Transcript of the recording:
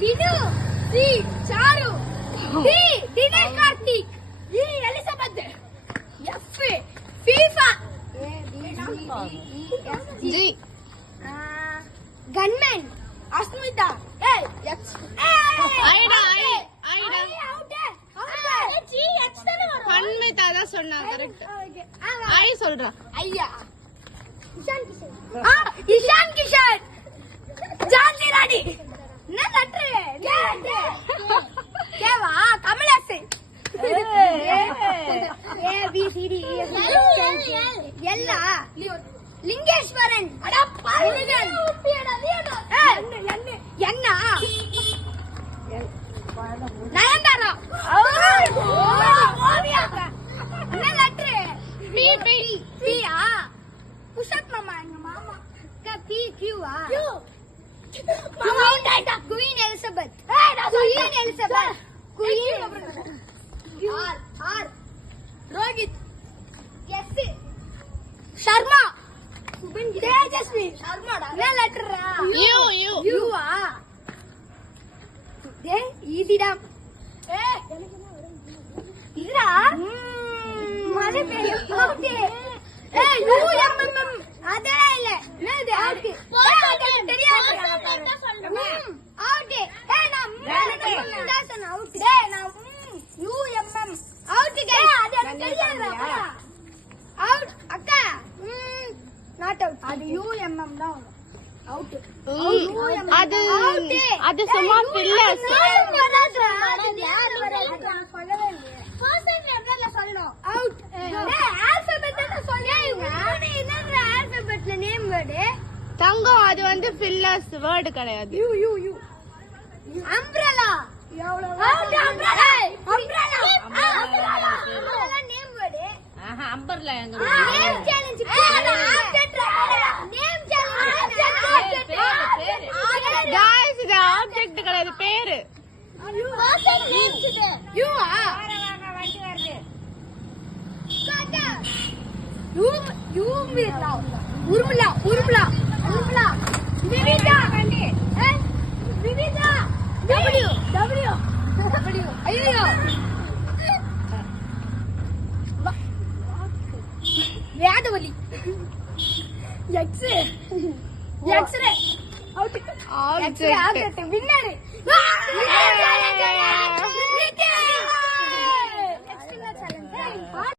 Dinu. C. Charu. D. Dinay Karthik. E. Elizabeth. F. FIFA. G. Gunman. Asmita. H. Aida. Hanmita தான் சொன்னா correct. ஐ சொல்றா. ஐயா. இஷான் கிஷன். ஜான்சி ராணி. என்ன letter? கேவா Kamal Haasan. A B C D E F எல்லா லிங்கேஸ்வரன். அட பாருங்கன். என்ன நயன்தாரா. ஓவியா. என்ன letter? P P P ah pushup மாமா எங்க மாமா. P Q ah queen Elizabeth. Queen Elizabeth. Queen R R Rohit. S Sharma. Tejasvi சர்மாடா. என்ன லெட்டரா? யூ யூ யூ ஆ டே ஈதிடா. இல்லடா மலை பேரு okay. U M M M அதே இல்ல. என்னது ஓகே தெரியாது. ஓகே நான் டாசன் அவுட். நான் U M M out K. அது எனக்கு தெரியாதுடா. அவுட் அக்கா. Not out. அது யூ எம் எம் தான் அவுட். அது சும்மா பில்லர்ஸ். தங்கம் அது வந்து ஃபில்லர்ஸ் வேர்ட் கிடையாது. U U U umbrella. Name word. Umbrella எங்க name challenge. Name challenge. Guys இது ஆப்ஜெக்ட் கிடையாது பேரு. U ah Urmila. Vividha. Vividha. W. ஐயோ. Vedavalli. X ray. Out. Object winner.